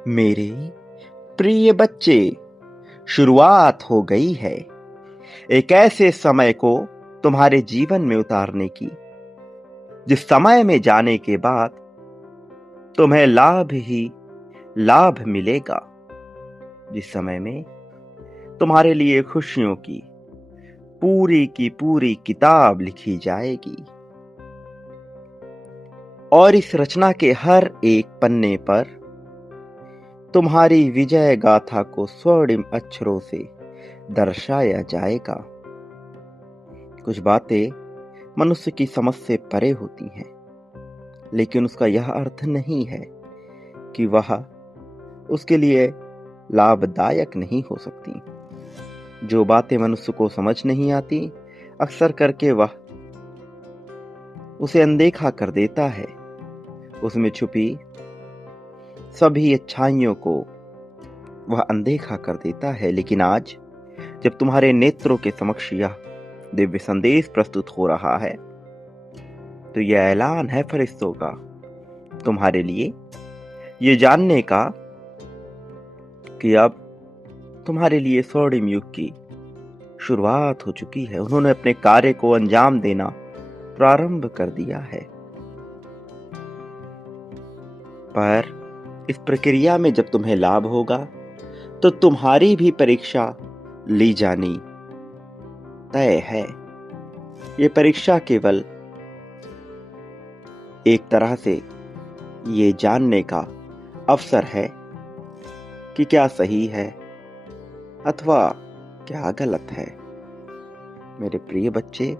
मेरे प्रिय बच्चे, शुरुआत हो गई है एक ऐसे समय को तुम्हारे जीवन में उतारने की, जिस समय में जाने के बाद तुम्हें लाभ ही लाभ मिलेगा। जिस समय में तुम्हारे लिए खुशियों की पूरी किताब लिखी जाएगी और इस रचना के हर एक पन्ने पर तुम्हारी विजय गाथा को स्वर्णिम अक्षरों से दर्शाया जाएगा। कुछ बातें मनुष्य की समझ से परे होती हैं, लेकिन उसका यह अर्थ नहीं है कि वह उसके लिए लाभदायक नहीं हो सकती। जो बातें मनुष्य को समझ नहीं आती, अक्सर करके वह उसे अनदेखा कर देता है। उसमें छुपी सभी अच्छाइयों को वह अनदेखा कर देता है। लेकिन आज जब तुम्हारे नेत्रों के समक्ष यह दिव्य संदेश प्रस्तुत हो रहा है, तो यह ऐलान है फरिश्तों का तुम्हारे लिए, ये जानने का कि अब तुम्हारे लिए स्वर्णिम युग की शुरुआत हो चुकी है। उन्होंने अपने कार्य को अंजाम देना प्रारंभ कर दिया है। पर इस प्रक्रिया में जब तुम्हें लाभ होगा, तो तुम्हारी भी परीक्षा ली जानी तय है। ये परीक्षा केवल एक तरह से ये जानने का अवसर है कि क्या सही है अथवा क्या गलत है। मेरे प्रिय बच्चे,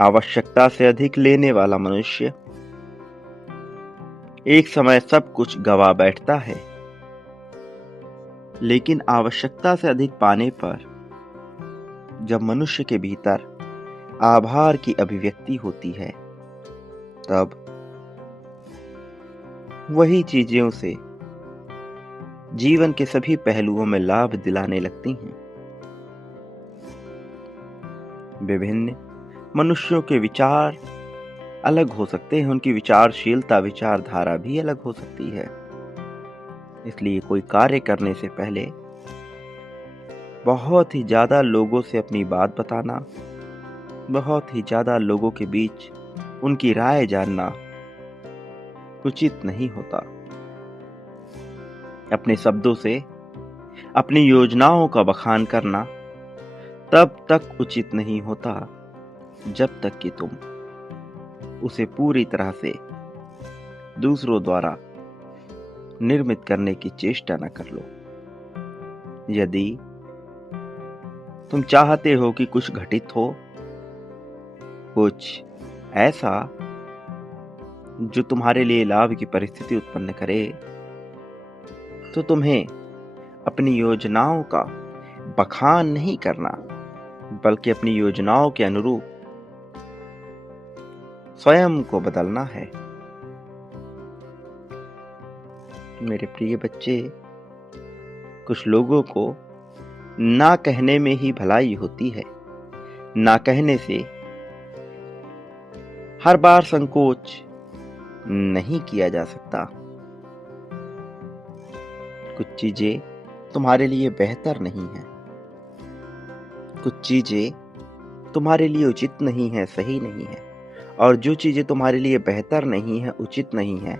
आवश्यकता से अधिक लेने वाला मनुष्य एक समय सब कुछ गवा बैठता है, लेकिन आवश्यकता से अधिक पाने पर जब मनुष्य के भीतर आभार की अभिव्यक्ति होती है, तब वही चीजें उसे जीवन के सभी पहलुओं में लाभ दिलाने लगती हैं। विभिन्न मनुष्यों के विचार अलग हो सकते हैं, उनकी विचारशीलता, विचारधारा भी अलग हो सकती है। इसलिए कोई कार्य करने से पहले बहुत ही ज्यादा लोगों से अपनी बात बताना, बहुत ही ज्यादा लोगों के बीच उनकी राय जानना उचित नहीं होता। अपने शब्दों से अपनी योजनाओं का बखान करना तब तक उचित नहीं होता जब तक कि तुम उसे पूरी तरह से दूसरों द्वारा निर्मित करने की चेष्टा न कर लो। यदि तुम चाहते हो कि कुछ घटित हो, कुछ ऐसा जो तुम्हारे लिए लाभ की परिस्थिति उत्पन्न करे, तो तुम्हें अपनी योजनाओं का बखान नहीं करना, बल्कि अपनी योजनाओं के अनुरूप स्वयं को बदलना है। मेरे प्रिय बच्चे, कुछ लोगों को ना कहने में ही भलाई होती है। ना कहने से हर बार संकोच नहीं किया जा सकता। कुछ चीजें तुम्हारे लिए बेहतर नहीं है, कुछ चीजें तुम्हारे लिए उचित नहीं है, सही नहीं है। और जो चीजें तुम्हारे लिए बेहतर नहीं है, उचित नहीं है,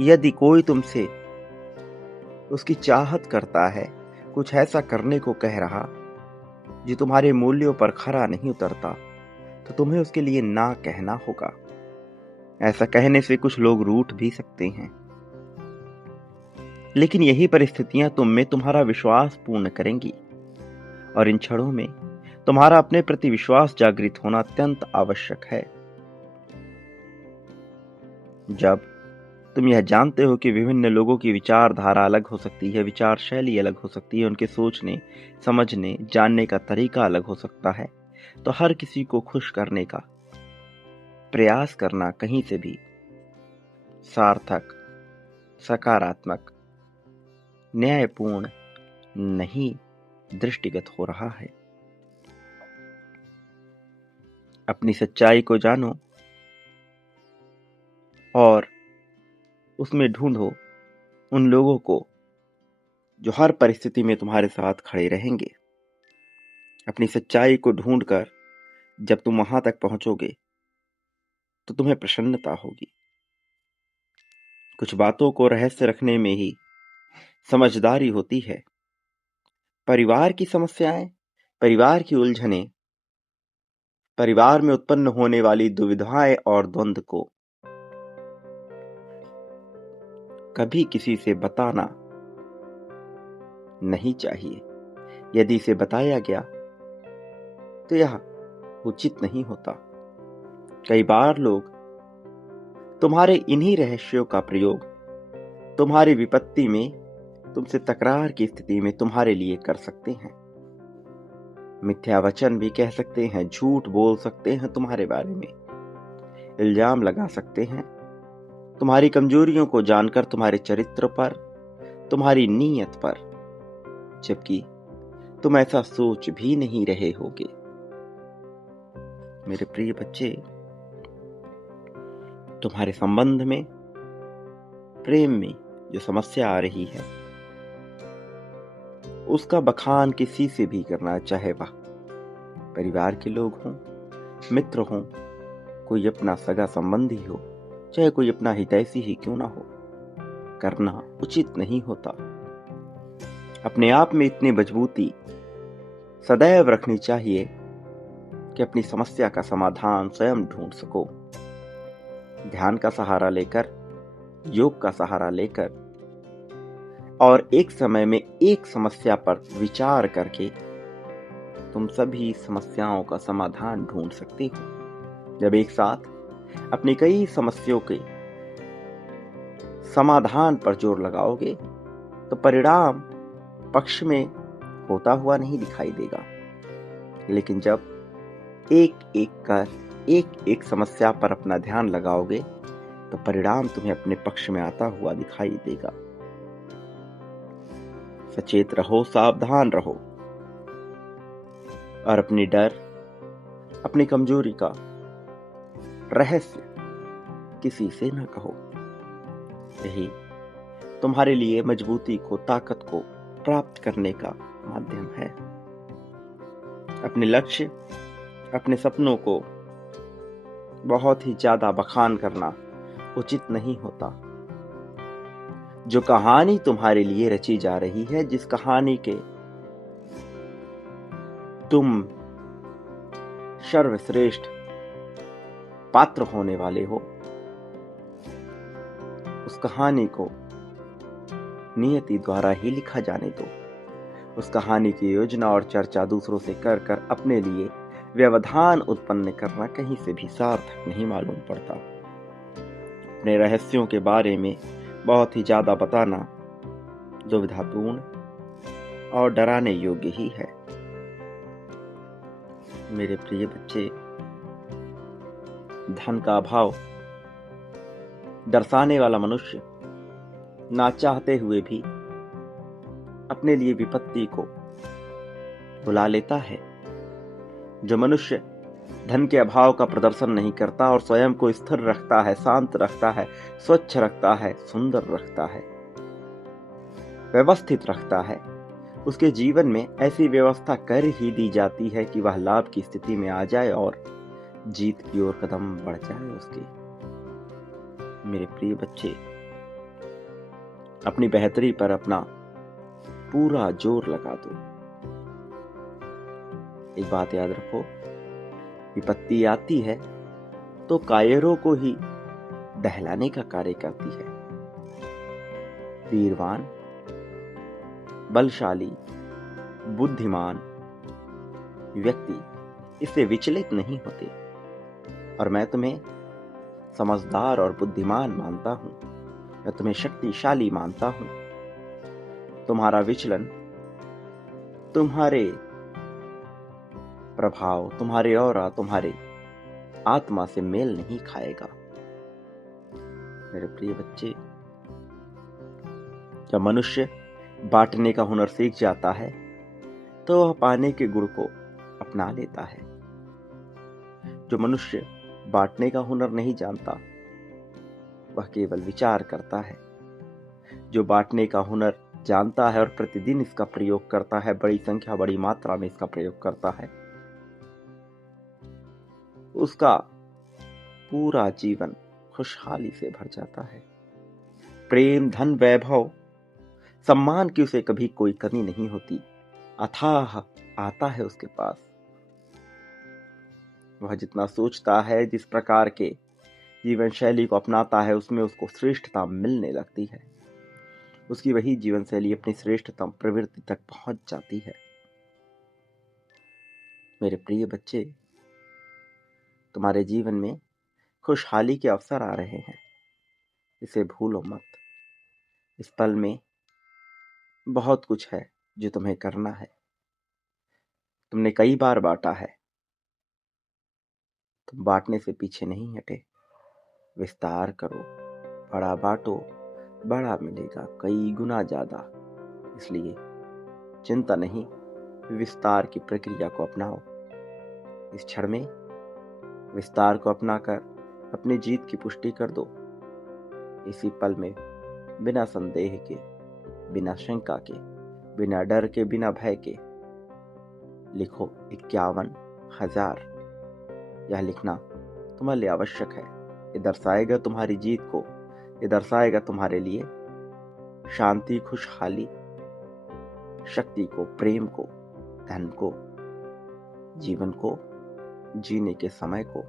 यदि कोई तुमसे उसकी चाहत करता है, कुछ ऐसा करने को कह रहा जो तुम्हारे मूल्यों पर खरा नहीं उतरता, तो तुम्हें उसके लिए ना कहना होगा। ऐसा कहने से कुछ लोग रूठ भी सकते हैं, लेकिन यही परिस्थितियां तुम में तुम्हारा विश्वास पूर्ण करेंगी, और इन क्षणों में तुम्हारा अपने प्रति विश्वास जागृत होना अत्यंत आवश्यक है। जब तुम यह जानते हो कि विभिन्न लोगों की विचारधारा अलग हो सकती है, विचार शैली अलग हो सकती है, उनके सोचने, समझने, जानने का तरीका अलग हो सकता है, तो हर किसी को खुश करने का प्रयास करना कहीं से भी सार्थक, सकारात्मक, न्यायपूर्ण नहीं दृष्टिगत हो रहा है। अपनी सच्चाई को जानो, और उसमें ढूंढो उन लोगों को जो हर परिस्थिति में तुम्हारे साथ खड़े रहेंगे। अपनी सच्चाई को ढूंढकर जब तुम वहां तक पहुंचोगे तो तुम्हें प्रसन्नता होगी। कुछ बातों को रहस्य रखने में ही समझदारी होती है। परिवार की समस्याएं, परिवार की उलझनें, परिवार में उत्पन्न होने वाली दुविधाएं और द्वंद्व को कभी किसी से बताना नहीं चाहिए। यदि इसे बताया गया तो यह उचित नहीं होता। कई बार लोग तुम्हारे इन्हीं रहस्यों का प्रयोग तुम्हारी विपत्ति में, तुमसे तकरार की स्थिति में तुम्हारे लिए कर सकते हैं। मिथ्या वचन भी कह सकते हैं, झूठ बोल सकते हैं तुम्हारे बारे में, इल्जाम लगा सकते हैं। तुम्हारी कमजोरियों को जानकर तुम्हारे चरित्र पर, तुम्हारी नीयत पर, जबकि तुम ऐसा सोच भी नहीं रहे होगे। मेरे प्रिय बच्चे, तुम्हारे संबंध में, प्रेम में जो समस्या आ रही है उसका बखान किसी से भी करना, चाहे वह परिवार के लोग हों, मित्र हों, कोई अपना सगा संबंधी हो, चाहे कोई अपना हितैषी ही क्यों ना हो, करना उचित नहीं होता। अपने आप में इतनी मजबूती सदैव रखनी चाहिए कि अपनी समस्या का समाधान स्वयं ढूंढ सको। ध्यान का सहारा लेकर, योग का सहारा लेकर और एक समय में एक समस्या पर विचार करके तुम सभी समस्याओं का समाधान ढूंढ सकते हो। जब एक साथ अपनी कई समस्याओं के समाधान पर जोर लगाओगे तो परिणाम पक्ष में होता हुआ नहीं दिखाई देगा, लेकिन जब एक एक समस्या पर अपना ध्यान लगाओगे तो परिणाम तुम्हें अपने पक्ष में आता हुआ दिखाई देगा। सचेत रहो, सावधान रहो और अपनी डर, अपनी कमजोरी का रहस्य किसी से न कहो। यही तुम्हारे लिए मजबूती को, ताकत को प्राप्त करने का माध्यम है। अपने लक्ष्य, अपने सपनों को बहुत ही ज्यादा बखान करना उचित नहीं होता। जो कहानी तुम्हारे लिए रची जा रही है, जिस कहानी के तुम सर्वश्रेष्ठ पात्र होने वाले हो, उस कहानी को नियति द्वारा ही लिखा जाने दो। उस कहानी की योजना और चर्चा दूसरों से कर कर अपने लिए व्यवधान उत्पन्न करना कहीं से भी सार्थक नहीं मालूम पड़ता। अपने रहस्यों के बारे में बहुत ही ज्यादा बताना दुविधापूर्ण और डराने योग्य ही है। मेरे प्रिय बच्चे, धन का अभाव दर्शाने वाला मनुष्य ना चाहते हुए भी अपने लिए विपत्ति को बुला लेता है। जो मनुष्य धन के अभाव का प्रदर्शन नहीं करता और स्वयं को स्थिर रखता है, शांत रखता है, स्वच्छ रखता है, सुंदर रखता है, व्यवस्थित रखता है, उसके जीवन में ऐसी व्यवस्था कर ही दी जाती है कि वह लाभ की स्थिति में आ जाए और जीत की ओर कदम बढ़ जाए उसके। मेरे प्रिय बच्चे, अपनी बेहतरी पर अपना पूरा जोर लगा दो। एक बात याद रखो, विपत्ति आती है तो कायरों को ही दहलाने का कार्य करती है। वीरवान, बलशाली, बुद्धिमान व्यक्ति इससे विचलित नहीं होते। और मैं तुम्हें समझदार और बुद्धिमान मानता हूं, मैं तुम्हें शक्तिशाली मानता हूं। तुम्हारा विचलन तुम्हारे प्रभाव, तुम्हारे ऑरा, तुम्हारे आत्मा से मेल नहीं खाएगा। मेरे प्रिय बच्चे, जब मनुष्य बांटने का हुनर सीख जाता है तो वह पाने के गुण को अपना लेता है। जो मनुष्य बांटने का हुनर नहीं जानता वह केवल विचार करता है। जो बांटने का हुनर जानता है और प्रतिदिन इसका प्रयोग करता है, बड़ी संख्या बड़ी मात्रा में इसका प्रयोग करता है, उसका पूरा जीवन खुशहाली से भर जाता है। प्रेम, धन, वैभव, सम्मान की उसे कभी कोई कमी नहीं होती, अथाह आता है उसके पास। वह जितना सोचता है, जिस प्रकार के जीवन शैली को अपनाता है, उसमें उसको श्रेष्ठता मिलने लगती है। उसकी वही जीवन शैली अपनी श्रेष्ठतम प्रवृत्ति तक पहुंच जाती है। मेरे प्रिय बच्चे, तुम्हारे जीवन में खुशहाली के अवसर आ रहे हैं, इसे भूलो मत। इस पल में बहुत कुछ है जो तुम्हें करना है। तुमने कई बार बांटा है, तुम बांटने से पीछे नहीं हटे। विस्तार करो, बड़ा बांटो, बड़ा मिलेगा कई गुना ज्यादा। इसलिए चिंता नहीं, विस्तार की प्रक्रिया को अपनाओ। इस क्षण में विस्तार को अपनाकर अपनी जीत की पुष्टि कर दो। इसी पल में बिना संदेह के, बिना शंका के, बिना डर के, बिना भय के लिखो 51,000। यह लिखना तुम्हारे लिए आवश्यक है। ये दर्शाएगा तुम्हारी जीत को, ये दर्शाएगा तुम्हारे लिए शांति, खुशहाली, शक्ति को, प्रेम को, धन को, जीवन को, जीने के समय को।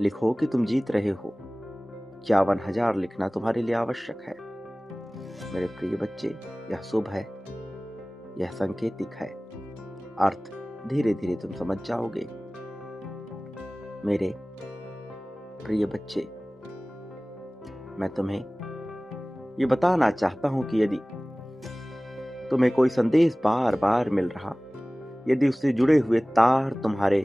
लिखो कि तुम जीत रहे हो। 51,000 लिखना तुम्हारे लिए आवश्यक है। मेरे प्रिय बच्चे, यह शुभ है, यह संकेतिक है। अर्थ धीरे धीरे तुम समझ जाओगे। मेरे प्रिय बच्चे, मैं तुम्हें ये बताना चाहता हूं कि यदि तुम्हें कोई संदेश बार बार मिल रहा, यदि उससे जुड़े हुए तार तुम्हारे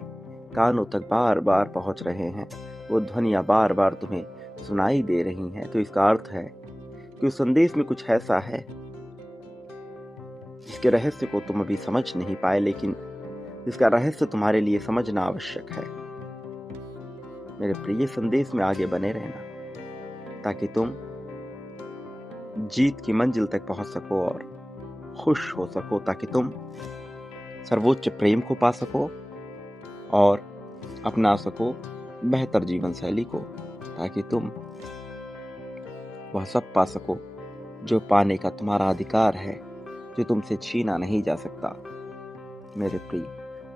कानों तक बार बार पहुंच रहे हैं, वो ध्वनियां बार बार तुम्हें सुनाई दे रही हैं, तो इसका अर्थ है कि उस संदेश में कुछ ऐसा है जिसके रहस्य को तुम अभी समझ नहीं पाए, लेकिन जिसका रहस्य तुम्हारे लिए समझना आवश्यक है। मेरे प्रिय, संदेश में आगे बने रहना ताकि तुम जीत की मंजिल तक पहुंच सको और खुश हो सको, ताकि तुम सर्वोच्च प्रेम को पा सको और अपना सको बेहतर जीवन शैली को, ताकि तुम वह सब पा सको जो पाने का तुम्हारा अधिकार है, जो तुमसे छीना नहीं जा सकता। मेरे प्रिय,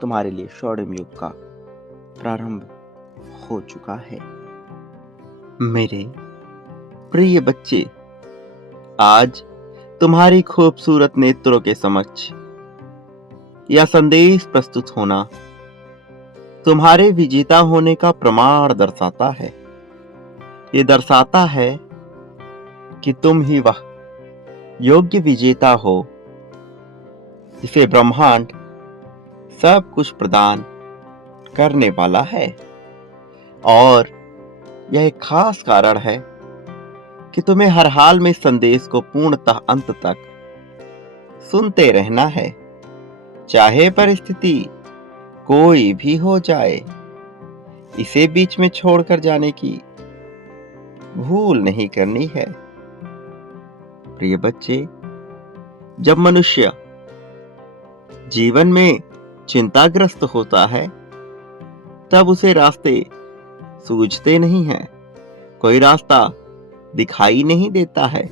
तुम्हारे लिए स्वर्णिम युग का प्रारंभ हो चुका है। मेरे प्रिय बच्चे, आज तुम्हारी खूबसूरत नेत्रों के समक्ष यह संदेश प्रस्तुत होना तुम्हारे विजेता होने का प्रमाण दर्शाता है। ये दर्शाता है कि तुम ही वह योग्य विजेता हो जिसे ब्रह्मांड सब कुछ प्रदान करने वाला है। और यह एक खास कारण है कि तुम्हें हर हाल में संदेश को पूर्णतः अंत तक सुनते रहना है, चाहे परिस्थिति कोई भी हो जाए। इसे बीच में छोड़कर जाने की भूल नहीं करनी है। प्रिय बच्चे, जब मनुष्य जीवन में चिंताग्रस्त होता है, तब उसे रास्ते सूझते नहीं हैं, कोई रास्ता दिखाई नहीं देता है।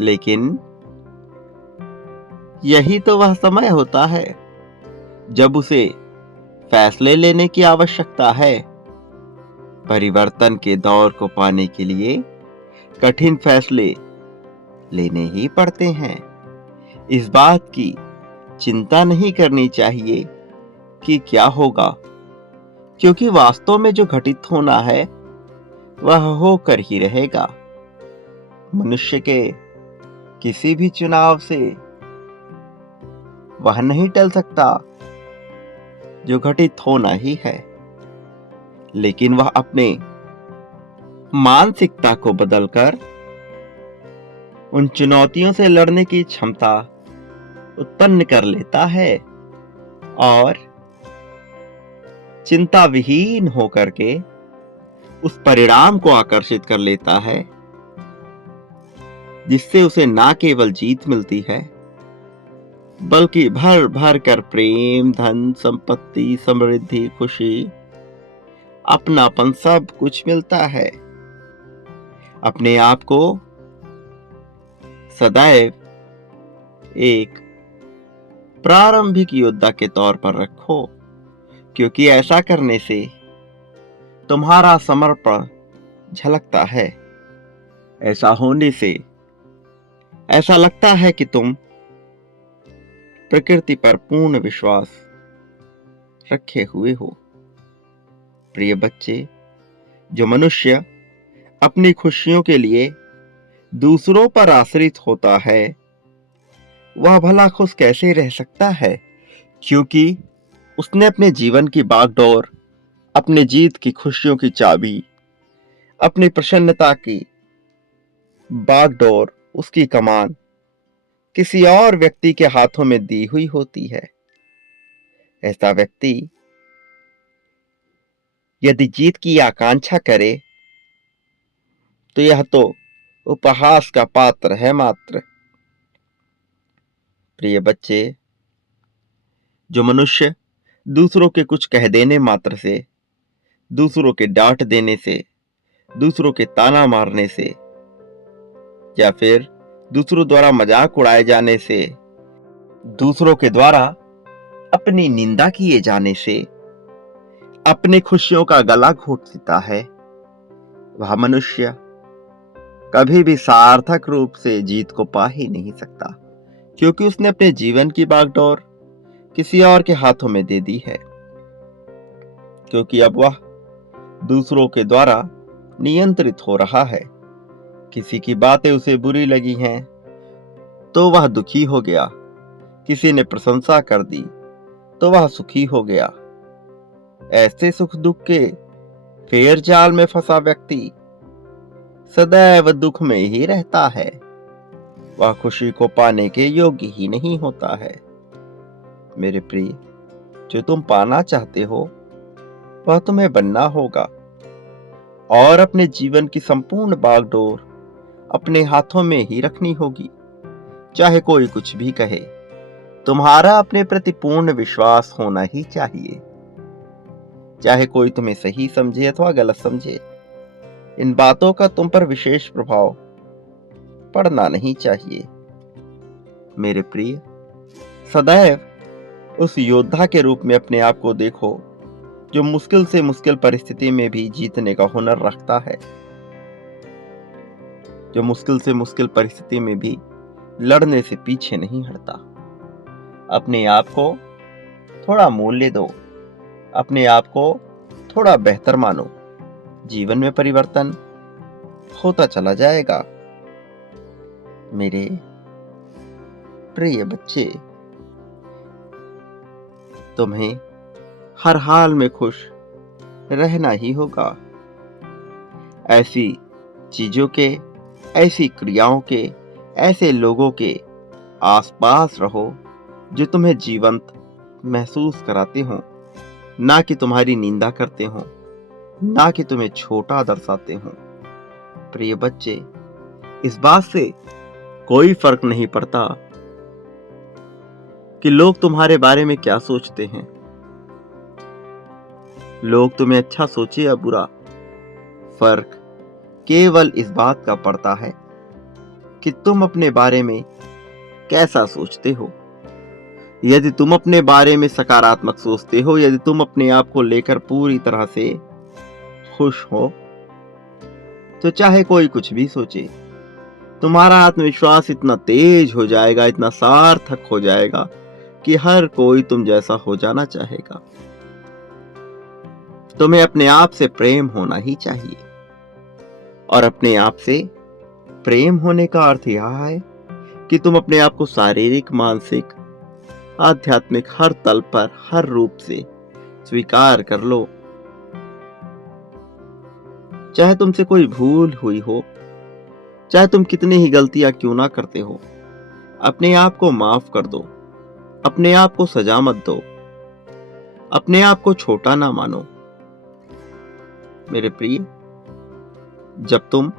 लेकिन यही तो वह समय होता है जब उसे फैसले लेने की आवश्यकता है। परिवर्तन के दौर को पाने के लिए कठिन फैसले लेने ही पड़ते हैं। इस बात की चिंता नहीं करनी चाहिए कि क्या होगा, क्योंकि वास्तव में जो घटित होना है वह होकर ही रहेगा। मनुष्य के किसी भी चुनाव से वह नहीं टल सकता जो घटित होना ही है, लेकिन वह अपने मानसिकता को बदलकर उन चुनौतियों से लड़ने की क्षमता उत्पन्न कर लेता है और चिंता विहीन होकर के उस परिणाम को आकर्षित कर लेता है जिससे उसे ना केवल जीत मिलती है बल्कि भर भर कर प्रेम, धन, संपत्ति, समृद्धि, खुशी, अपनापन सब कुछ मिलता है। अपने आप को सदैव एक प्रारंभिक योद्धा के तौर पर रखो, क्योंकि ऐसा करने से तुम्हारा समर्पण झलकता है। ऐसा होने से ऐसा लगता है कि तुम प्रकृति पर पूर्ण विश्वास रखे हुए हो। प्रिय बच्चे, जो मनुष्य अपनी खुशियों के लिए दूसरों पर आश्रित होता है वह भला खुश कैसे रह सकता है, क्योंकि उसने अपने जीवन की बागडोर, अपने जीत की खुशियों की चाबी, अपनी प्रसन्नता की बागडोर, उसकी कमान किसी और व्यक्ति के हाथों में दी हुई होती है। ऐसा व्यक्ति यदि जीत की आकांक्षा करे तो यह तो उपहास का पात्र है मात्र। प्रिय बच्चे, जो मनुष्य दूसरों के कुछ कह देने मात्र से, दूसरों के डांट देने से, दूसरों के ताना मारने से या फिर दूसरों द्वारा मजाक उड़ाए जाने से, दूसरों के द्वारा अपनी निंदा किए जाने से अपनी खुशियों का गला घोट देता है, वह मनुष्य कभी भी सार्थक रूप से जीत को पा ही नहीं सकता, क्योंकि उसने अपने जीवन की बागडोर किसी और के हाथों में दे दी है। क्योंकि अब वह दूसरों के द्वारा नियंत्रित हो रहा है। किसी की बातें उसे बुरी लगी हैं तो वह दुखी हो गया, किसी ने प्रशंसा कर दी तो वह सुखी हो गया। ऐसे सुख दुख के फेर जाल में फंसा व्यक्ति सदैव दुख में ही रहता है, वह खुशी को पाने के योग्य ही नहीं होता है। मेरे प्रिय, जो तुम पाना चाहते हो वह तुम्हें बनना होगा और अपने जीवन की संपूर्ण बागडोर अपने हाथों में ही रखनी होगी। चाहे कोई कुछ भी कहे, तुम्हारा अपने प्रति पूर्ण विश्वास होना ही चाहिए। चाहे कोई तुम्हें सही समझे अथवा गलत समझे, इन बातों का तुम पर विशेष प्रभाव पड़ना नहीं चाहिए। मेरे प्रिय, सदैव उस योद्धा के रूप में अपने आप को देखो जो मुश्किल से मुश्किल परिस्थिति में भी जीतने का हुनर रखता है, जो मुश्किल से मुश्किल परिस्थिति में भी लड़ने से पीछे नहीं हटता। अपने आप को थोड़ा मूल्य दो, अपने आप को थोड़ा बेहतर मानो, जीवन में परिवर्तन होता चला जाएगा। मेरे प्रिय बच्चे, तुम्हें हर हाल में खुश रहना ही होगा। ऐसी चीजों के, ऐसी क्रियाओं के, ऐसे लोगों के आसपास रहो जो तुम्हें जीवंत महसूस कराते हो, ना कि तुम्हारी निंदा करते हो, ना कि तुम्हें छोटा दर्शाते हो। प्रिय बच्चे, इस बात से कोई फर्क नहीं पड़ता कि लोग तुम्हारे बारे में क्या सोचते हैं। लोग तुम्हें अच्छा सोचे या बुरा, फर्क केवल इस बात का पड़ता है कि तुम अपने बारे में कैसा सोचते हो। यदि तुम अपने बारे में सकारात्मक सोचते हो, यदि तुम अपने आप को लेकर पूरी तरह से खुश हो, तो चाहे कोई कुछ भी सोचे, तुम्हारा आत्मविश्वास इतना तेज हो जाएगा, इतना सार्थक हो जाएगा कि हर कोई तुम जैसा हो जाना चाहेगा। तुम्हें अपने आप से प्रेम होना ही चाहिए, और अपने आप से प्रेम होने का अर्थ यह है कि तुम अपने आप को शारीरिक, मानसिक, आध्यात्मिक हर तल पर, हर रूप से स्वीकार कर लो। चाहे तुमसे कोई भूल हुई हो, चाहे तुम कितनी ही गलतियां क्यों ना करते हो, अपने आप को माफ कर दो, अपने आप को सजा मत दो, अपने आप को छोटा ना मानो। मेरे प्रिय, जब तुम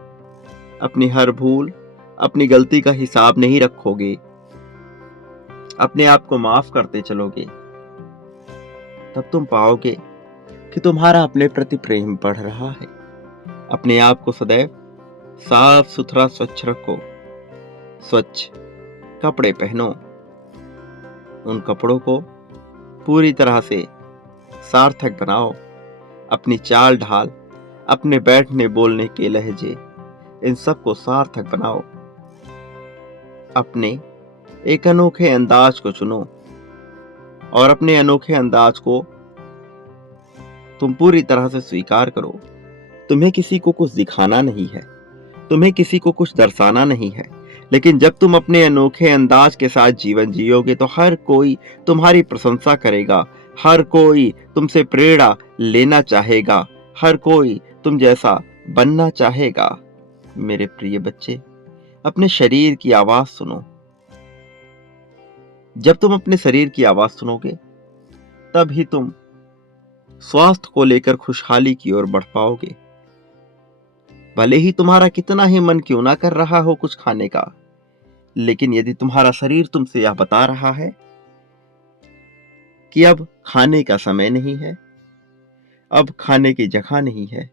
अपनी हर भूल, अपनी गलती का हिसाब नहीं रखोगे, अपने आप को माफ करते चलोगे, तब तुम पाओगे कि तुम्हारा अपने प्रति प्रेम बढ़ रहा है। अपने आप को सदैव साफ सुथरा स्वच्छ रखो। स्वच्छ कपड़े पहनो, उन कपड़ों को पूरी तरह से सार्थक बनाओ। अपनी चाल ढाल, अपने बैठने बोलने के लहजे, इन सब को सार्थक बनाओ। अपने एक अनोखे अंदाज को चुनो और अपने अनोखे अंदाज को तुम पूरी तरह से स्वीकार करो। तुम्हें किसी को कुछ दिखाना नहीं है, तुम्हें किसी को कुछ दर्शाना नहीं है, लेकिन जब तुम अपने अनोखे अंदाज के साथ जीवन जियोगे तो हर कोई तुम्हारी प्रशंसा करेगा, हर कोई तुमसे प्रेरणा लेना चाहेगा, हर कोई तुम जैसा बनना चाहेगा। मेरे प्रिय बच्चे, अपने शरीर की आवाज सुनो। जब तुम अपने शरीर की आवाज सुनोगे तब ही तुम स्वास्थ्य को लेकर खुशहाली की ओर बढ़ पाओगे। भले ही तुम्हारा कितना ही मन क्यों ना कर रहा हो कुछ खाने का, लेकिन यदि तुम्हारा शरीर तुमसे यह बता रहा है कि अब खाने का समय नहीं है, अब खाने की जगह नहीं है,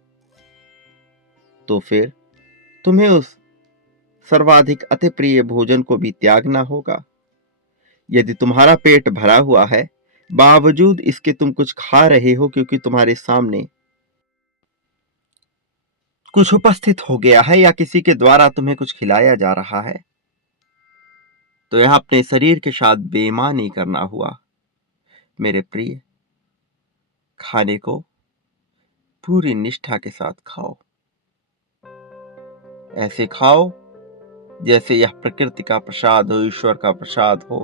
तो फिर तुम्हें उस सर्वाधिक अति प्रिय भोजन को भी त्यागना होगा। यदि तुम्हारा पेट भरा हुआ है, बावजूद इसके तुम कुछ खा रहे हो क्योंकि तुम्हारे सामने कुछ उपस्थित हो गया है या किसी के द्वारा तुम्हें कुछ खिलाया जा रहा है, तो यह अपने शरीर के साथ बेईमानी करना हुआ। मेरे प्रिय, खाने को पूरी निष्ठा के साथ खाओ। ऐसे खाओ जैसे यह प्रकृति का प्रसाद हो, ईश्वर का प्रसाद हो।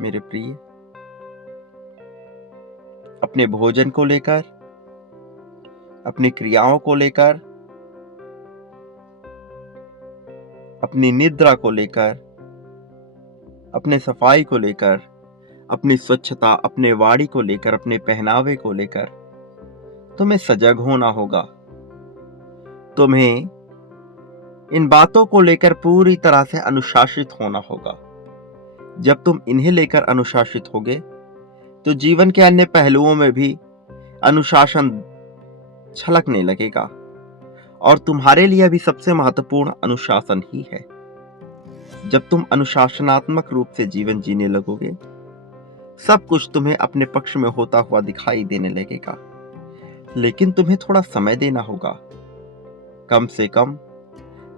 मेरे प्रिय, अपने भोजन को लेकर, अपनी क्रियाओं को लेकर, अपनी निद्रा को लेकर, अपने सफाई को लेकर, अपनी स्वच्छता, अपने वाणी को लेकर, अपने पहनावे को लेकर तुम्हें सजग होना होगा। तुम्हें इन बातों को लेकर पूरी तरह से अनुशासित होना होगा। जब तुम इन्हें लेकर अनुशासित होगे तो जीवन के अन्य पहलुओं में भी अनुशासन छलकने लगेगा और तुम्हारे लिए भी सबसे महत्वपूर्ण अनुशासन ही है। जब तुम अनुशासनात्मक रूप से जीवन जीने लगोगे, सब कुछ तुम्हें अपने पक्ष में होता हुआ दिखाई देने लगेगा, लेकिन तुम्हें थोड़ा समय देना होगा। कम से कम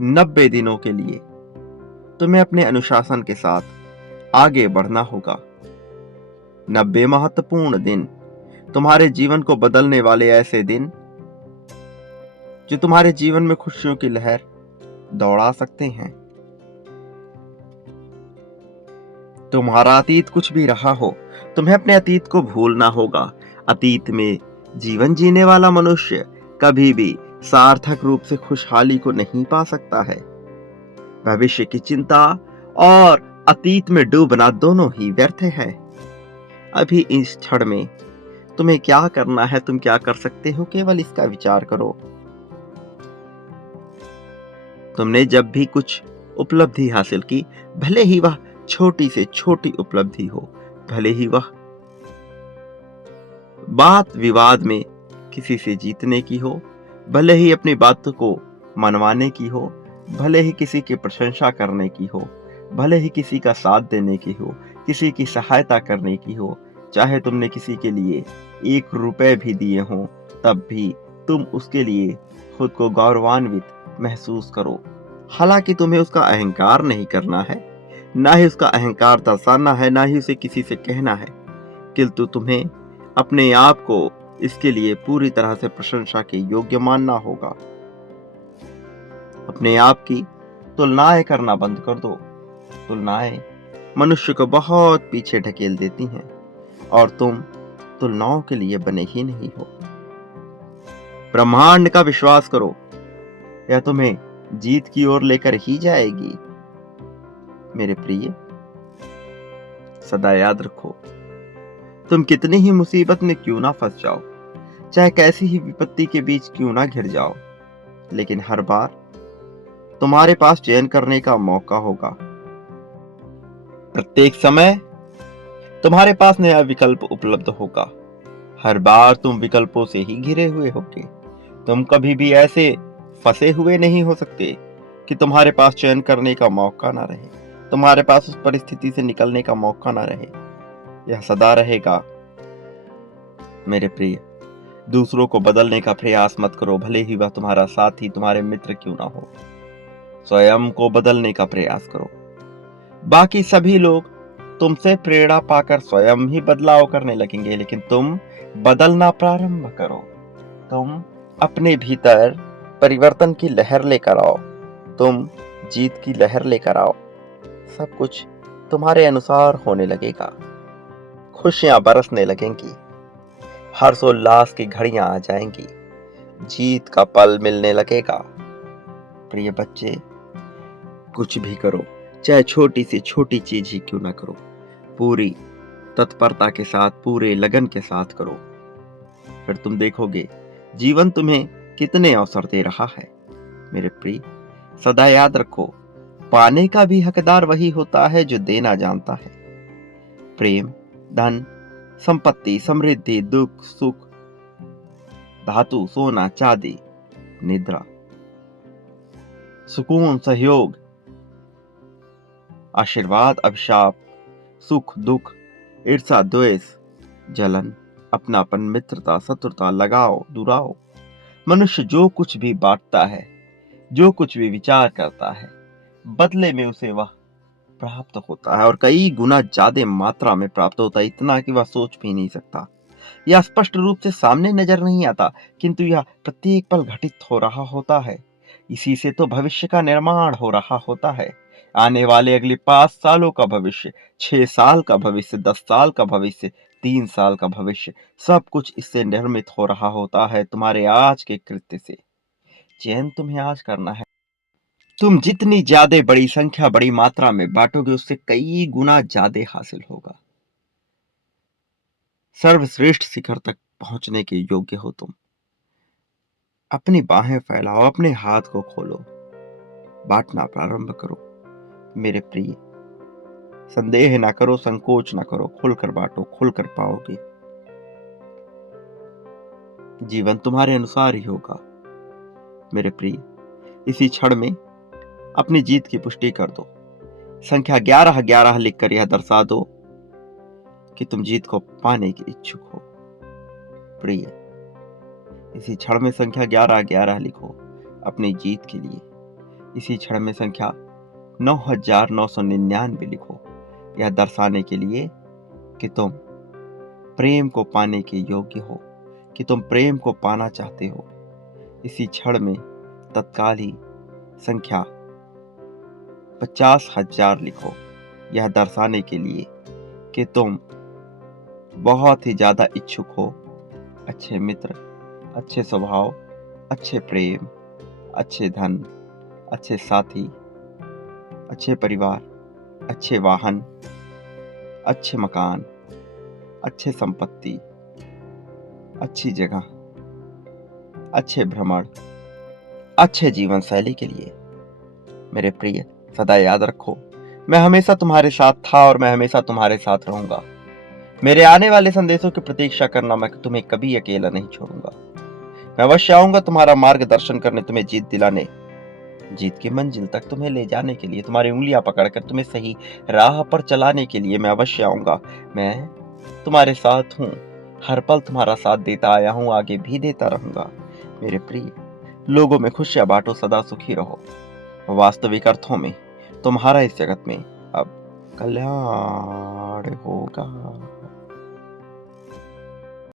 90 दिनों के लिए तुम्हें अपने अनुशासन के साथ आगे बढ़ना होगा। 90 महत्वपूर्ण दिन, तुम्हारे जीवन को बदलने वाले ऐसे दिन जो तुम्हारे जीवन में खुशियों की लहर दौड़ा सकते हैं। तुम्हारा अतीत कुछ भी रहा हो, तुम्हें अपने अतीत को भूलना होगा। अतीत में जीवन जीने वाला मनुष्य कभी भी सार्थक रूप से खुशहाली को नहीं पा सकता है। भविष्य की चिंता और अतीत में डूबना दोनों ही व्यर्थ है। अभी इस क्षण में तुम्हें क्या करना है, तुम क्या कर सकते हो, केवल इसका विचार करो। तुमने जब भी कुछ उपलब्धि हासिल की, भले ही वह छोटी से छोटी उपलब्धि हो, भले ही वह बात विवाद में किसी से जीतने की हो, भले ही अपनी बातों को मनवाने की हो, भले ही किसी की प्रशंसा करने की हो, भले ही किसी का साथ देने की हो, किसी की सहायता करने की हो, चाहे तुमने किसी के लिए 1 रुपए भी दिए हों, तब भी तुम उसके लिए खुद को गौरवान्वित महसूस करो। हालांकि तुम्हें उसका अहंकार नहीं करना है, ना ही उसका अहंकार दर्शाना है, ना ही उसे किसी से कहना है, किंतु तुम्हें अपने आप को इसके लिए पूरी तरह से प्रशंसा के योग्य मानना होगा। अपने आप की तुलनाएं करना बंद कर दो। तुलनाएं मनुष्य को बहुत पीछे ढकेल देती हैं और तुम तुलनाओं के लिए बने ही नहीं हो। ब्रह्मांड का विश्वास करो, यह तुम्हें जीत की ओर लेकर ही जाएगी। मेरे प्रिय, सदा याद रखो, तुम कितनी ही मुसीबत में क्यों ना फंस जाओ, चाहे कैसी ही विपत्ति के बीच क्यों ना घिर जाओ, लेकिन हर बार तुम्हारे पास चयन करने का मौका होगा। प्रत्येक समय तुम्हारे पास नया विकल्प उपलब्ध होगा। हर बार तुम विकल्पों से ही घिरे हुए होगे। तुम कभी भी ऐसे फंसे हुए नहीं हो सकते कि तुम्हारे पास चयन करने का मौका ना रहे, तुम्हारे पास उस परिस्थिति से निकलने का मौका ना रहे। यह सदा रहेगा। मेरे प्रिय, दूसरों को बदलने का प्रयास मत करो, भले ही वह तुम्हारा साथी, तुम्हारे मित्र क्यों ना हो। स्वयं को बदलने का प्रयास करो। बाकी सभी लोग तुमसे प्रेरणा पाकर स्वयं ही बदलाव करने लगेंगे, लेकिन तुम बदलना प्रारंभ करो। तुम अपने भीतर परिवर्तन की लहर लेकर आओ। तुम जीत की लहर लेकर आओ। सब कुछ तुम्हारे अनुसार होने लगेगा। खुशियां बरसने लगेंगी। हर्षोल्लास की घड़ियां आ जाएंगी। जीत का पल मिलने लगेगा। प्रिय बच्चे, कुछ भी करो, चाहे छोटी से छोटी चीज ही क्यों ना करो, पूरी तत्परता के साथ, पूरे लगन के साथ करो। फिर तुम देखोगे जीवन तुम्हें कितने अवसर दे रहा है। मेरे प्रिय, सदा याद रखो, पाने का भी हकदार वही होता है जो देना जानता है। प्रेम, धन, संपत्ति, समृद्धि, दुख, सुख, धातु, सोना, चांदी, निद्रा, सुकून, सहयोग, आशीर्वाद, अभिशाप, सुख, दुख, ईर्षा, द्वेष, जलन, अपनापन, मित्रता, शत्रुता, लगाव, दुराव। मनुष्य जो कुछ भी बांटता है, जो कुछ भी विचार करता है, बदले में उसे वह प्राप्त होता है, और कई गुना ज्यादा मात्रा में प्राप्त होता है, इतना कि वह सोच भी नहीं सकता। यह स्पष्ट रूप से सामने नजर नहीं आता, किंतु यह प्रत्येक पल घटित हो रहा होता है। इसी से तो भविष्य का निर्माण हो रहा होता है। आने वाले अगले 5 सालों का भविष्य, 6 साल का भविष्य, 10 साल का भविष्य, 3 साल का भविष्य, सब कुछ इससे निर्मित हो रहा होता है तुम्हारे आज के कृत्य से। चयन तुम्हें आज करना है। तुम जितनी ज्यादा बड़ी संख्या, बड़ी मात्रा में बांटोगे, उससे कई गुना ज्यादा हासिल होगा। सर्वश्रेष्ठ शिखर तक पहुंचने के योग्य हो तुम। अपनी बाहें फैलाओ, अपने हाथ को खोलो, बांटना प्रारंभ करो। मेरे प्रिय, संदेह ना करो, संकोच ना करो, खुलकर बांटो, खुलकर पाओगे। जीवन तुम्हारे अनुसार ही होगा। मेरे प्रिय, इसी क्षण में अपनी जीत की पुष्टि कर दो। संख्या 1111 लिखकर यह दर्शा दो कि तुम जीत को पाने के इच्छुक हो। प्रिय, इसी क्षण में संख्या 1111 लिखो अपनी जीत के लिए। इसी क्षण में संख्या 9999 लिखो, यह दर्शाने के लिए कि तुम प्रेम को पाने के योग्य हो, कि तुम प्रेम को पाना चाहते हो। इसी क्षण में तत्काल ही संख्या 50,000 लिखो, यह दर्शाने के लिए कि तुम बहुत ही ज्यादा इच्छुक हो अच्छे मित्र, अच्छे स्वभाव, अच्छे प्रेम, अच्छे धन, अच्छे साथी, अच्छे परिवार, अच्छे वाहन, अच्छे मकान, अच्छे संपत्ति, अच्छी जगह, अच्छे भ्रमण, अच्छे जीवन शैली के लिए। मेरे प्रिय, सदा याद रखो, मैं हमेशा तुम्हारे साथ था और मैं हमेशा तुम्हारे साथ रहूंगा। मेरे आने वाले संदेशों की प्रतीक्षा करना, मैं तुम्हें कभी अकेला नहीं छोड़ूंगा। मैं अवश्य आऊंगा तुम्हारा मार्गदर्शन करने, तुम्हें जीत दिलाने, जीत की मंजिल तक तुम्हें ले जाने के लिए, तुम्हारी उंगलियां पकड़कर तुम्हें सही राह पर चलाने के लिए मैं अवश्य आऊंगा। मैं तुम्हारे साथ हूँ, हर पल तुम्हारा साथ देता आया हूँ, आगे भी देता रहूंगा। मेरे प्रिय, लोगों में खुशियां बांटो, सदा सुखी रहो। वास्तविक अर्थों में तुम्हारा इस जगत में अब कल्याण होगा।